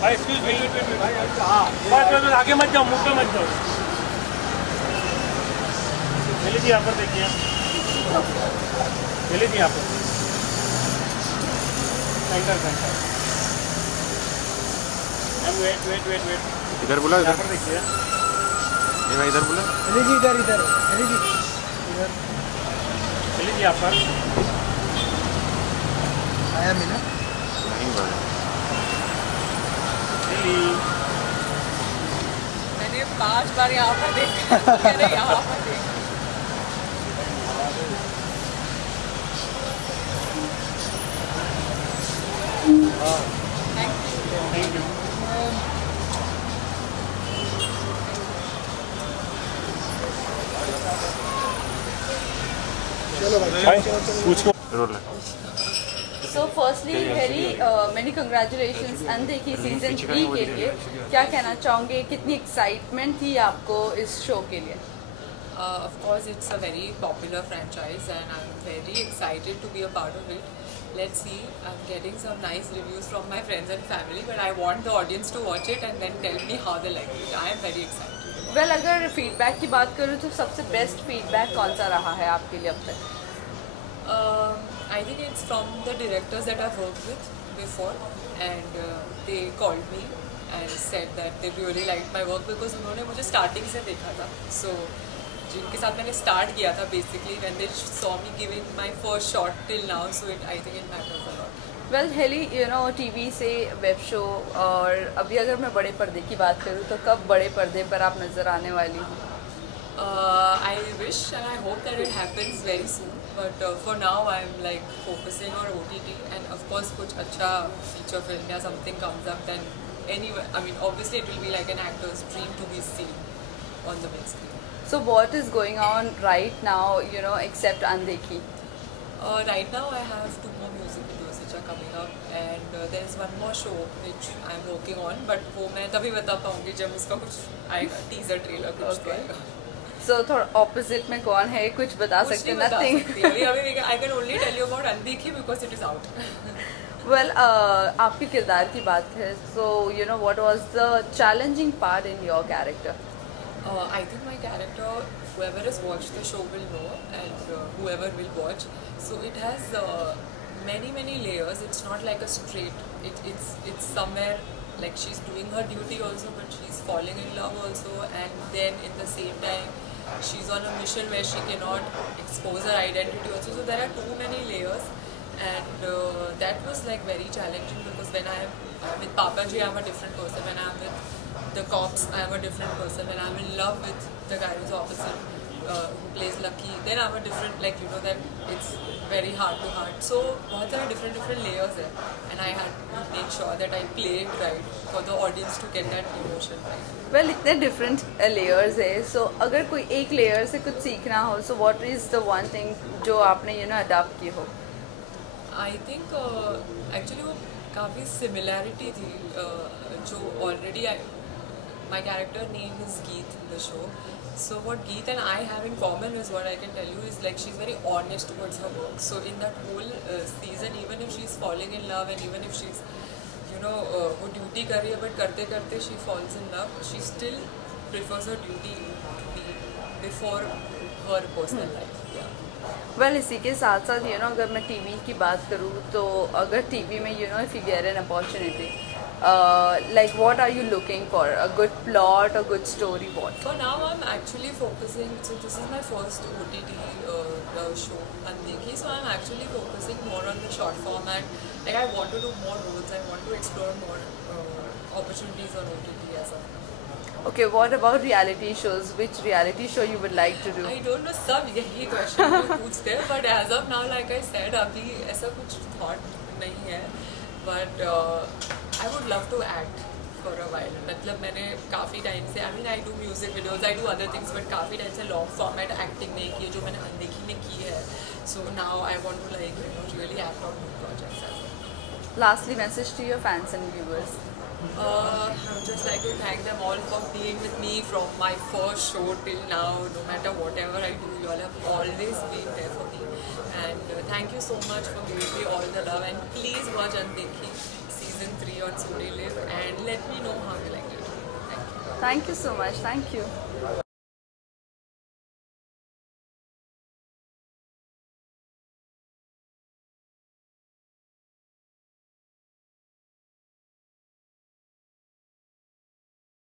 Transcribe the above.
भाई excuse me, बस आगे मत जाओ, मुंह पे मत जाओ। चलिए जी यहाँ पर देखिए, चलिए जी यहाँ पर सेंटर वेट इधर बुला, यहाँ पर देखिए, ये भाई इधर बुला। चलिए जी इधर चलिए जी इधर चलिए जी यहाँ पर आया मिला नहीं भाई, मैंने 5 बार यहाँ पर देखा, मैंने यहाँ पर देखा। Thank you. चलो भाई पूछो। So firstly, very many congratulations अनदेखी सीजन 3 के लिए। क्या कहना चाहोगे, कितनी एक्साइटमेंट थी आपको इस शो के लिए? Of course, it's a very popular franchise and I'm very excited to be a part of it. Let's see, I'm getting some nice reviews from my friends and family, but I want the audience to watch it and then tell me how they like it. I am very excited. Well, अगर feedback की बात करूँ तो सबसे best feedback कौन सा रहा है आपके लिए अब तक? I think it's from the directors that I've worked with before and they called me and said that they really liked my work because उन्होंने मुझे starting से देखा था. So जिनके साथ मैंने start किया था basically when they saw me giving my first shot till now, so I think it matters a lot. Well, Heli, you know, TV से वेब शो और अभी अगर मैं बड़े पर्दे की बात करूँ तो कब बड़े पर्दे पर आप नज़र आने वाली हैं? I wish and I hope that it happens very soon. But for now, I'm like focusing on OTT, and of course, कुछ अच्छा feature film या something comes up, then anyway, I mean, obviously, it will be like an actor's dream to be seen on the big screen. So what is going on right now, you know, except Andekhi? Right now, I have 2 more music videos which are coming up, and there is 1 more show which I'm working on. But वो मैं तभी बता पाऊँगी जब उसका कुछ आएगा, teaser trailer कुछ तो आएगा. So थोड़ा opposite में कौन है, कुछ बता सकते? Nothing. अभी I can only tell you about Andekhi because it is out. Well, आपके किरदार की बात है. So you know, what was the challenging part in your character? I think my character, whoever has watched the show will know, and whoever will watch. So it has many layers. It's not like a straight. It's somewhere like she's doing her duty also, but she's falling in love also, and then in the same time she's on a mission where she cannot expose her identity also. So there are too many layers, and that was like very challenging because when I'm with Papaji, I'm a different person. When I'm with the cops, I'm a different person. When I'm in love with the guy who's opposite, who plays Lucky, then I'm a different, like, you know, that it's very heart to heart. So बहुत सारे different layers है, and I had to make sure that I play it right for the audience to get that emotion right. Well, इतने different layers है. So अगर कोई एक layer से कुछ सीखना हो, so what is the one thing जो आपने, you know, adapt की हो? I think actually वो काफ़ी similarity थी जो already my character name is Geet in the show. So what Geet and I have in common is, what I can tell you is, like, she's very honest towards her work. So in that whole season, even if she's falling in love and even if she's, you know, वो duty कर रही है but करते करते she falls in love, she still prefers her duty to be before her personal life. Yeah. Well, इसी के साथ साथ, you know, अगर मैं TV की बात करूँ तो अगर TV में, you know, if you get an opportunity, like what are you looking for? A good plot, a good story, what? For now, I'm actually focusing. So this is my first OTT show, Andekhi. So I'm actually focusing more on the short format. Like, I want to do more roles. I want to explore more opportunities on OTT as well. Okay, what about reality shows? Which reality show you would like to do? I don't know. सब यही question पूछते हैं, but as of now, like I said, अभी ऐसा कुछ thought नहीं है. But I would love to act for a while. मतलब मैंने काफ़ी टाइम से, I mean, I do music videos, I do other things, but काफ़ी टाइम से long format acting नहीं की है जो मैंने अनदेखी में की है. So now I want to, like, you know, really act on new projects as well. Lastly, message to your fans and viewers. I would just like to thank them all for being with me from my first show till now. No matter whatever I do, you all have always been there for me. And thank you so much for giving me all the love. And please watch Andekhi season season 3 on Sony Live, and let me know how you like it. Thank you. Thank you so much. Thank you.